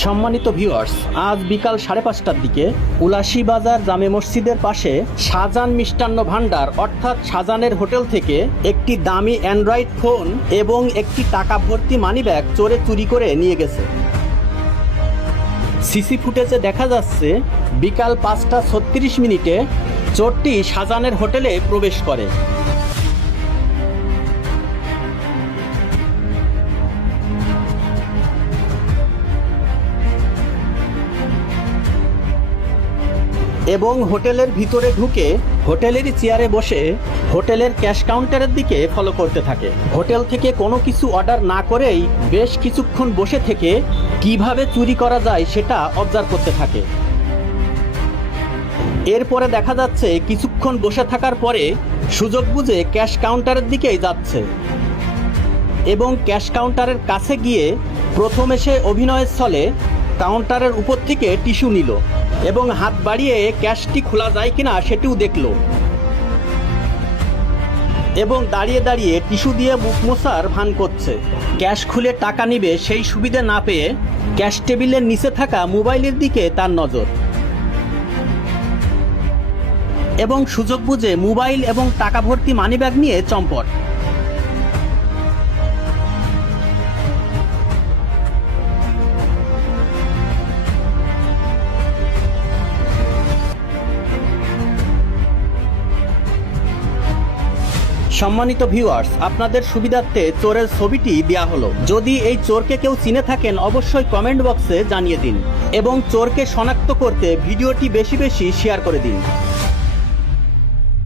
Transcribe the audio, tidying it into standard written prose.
সম্মানিত ভিউয়ার্স, আজ বিকাল 5:30টার দিকে উলাশী বাজার জামে মসজিদের পাশে শাহজাহান মিষ্টান্ন ভান্ডার অর্থাৎ শাহজাহানের হোটেল থেকে একটি দামি অ্যান্ড্রয়েড ফোন এবং একটি টাকা ভর্তি মানিব্যাগ চোরে চুরি করে নিয়ে গেছে। সিসি ফুটেজে দেখা যাচ্ছে বিকাল 5:36 চোরটি শাহজাহানের হোটেলে প্রবেশ করে এবং হোটেলের ভিতরে ঢুকে হোটেলেরই চেয়ারে বসে হোটেলের ক্যাশ কাউন্টারের দিকে ফলো করতে থাকে। হোটেল থেকে কোনো কিছু অর্ডার না করেই বেশ কিছুক্ষণ বসে থেকে কিভাবে চুরি করা যায় সেটা অবজার্ভ করতে থাকে। এরপরে দেখা যাচ্ছে কিছুক্ষণ বসে থাকার পরে সুযোগ বুঝে ক্যাশ কাউন্টারের দিকেই যাচ্ছে এবং ক্যাশ কাউন্টারের কাছে গিয়ে প্রথমে সে অভিনয়ের ছলে কাউন্টারের উপর থেকে টিস্যু নিল এবং হাত বাড়িয়ে ক্যাশটি খোলা যায় কিনা সেটিও দেখল এবং দাঁড়িয়ে দাঁড়িয়ে টিস্যু দিয়ে মুখ মোছার ভান করছে। ক্যাশ খুলে টাকা নিবে সেই সুবিধা না পেয়ে ক্যাশ টেবিলের নিচে থাকা মোবাইলের দিকে তার নজর এবং সুযোগ বুঝে মোবাইল এবং টাকা ভর্তি মানিব্যাগ নিয়ে চম্পট। সম্মানিত ভিউয়ার্স, আপনাদের সুবিধার্থে চোরের ছবিটি দেয়া হলো। যদি এই চোরকে কেউ চিনে থাকেন অবশ্যই কমেন্ট বক্সে জানিয়ে দিন এবং চোরকে শনাক্ত করতে ভিডিওটি বেশি বেশি শেয়ার করে দিন।